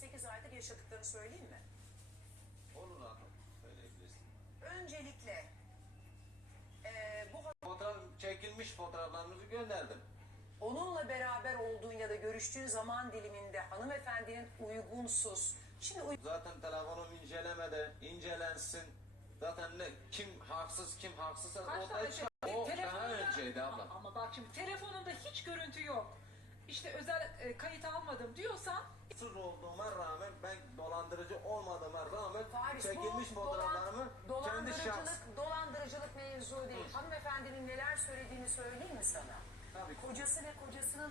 senin tarafından 7-8 aydır yaşadıklarını söyleyeyim mi? Olur abi. Söyleyebilirsin. Öncelikle eee, bu Fotoğraf çekilmiş fotoğraflarımızı gönderdim. onunla beraber olduğun ya da görüştüğün zaman diliminde hanımefendinin uygunsuz. Şimdi uy- Zaten telefonum incelemede incelensin. Zaten ne kim haksız kim haksızsa Kaç ortaya tane çıkar. te- O daha telefonunda- önceydi abla. Ama bak şimdi telefonunda hiç görüntü yok. İşte özel e, kayıt almadım diyorsan Suç olduğuma çekilmiş fotoğraflarımı dolan- kendi şahs. dolandırıcılık, mevzu değil. Hanımefendinin neler söylediğini söyleyeyim mi sana? Tabii. Kocası ve kocasının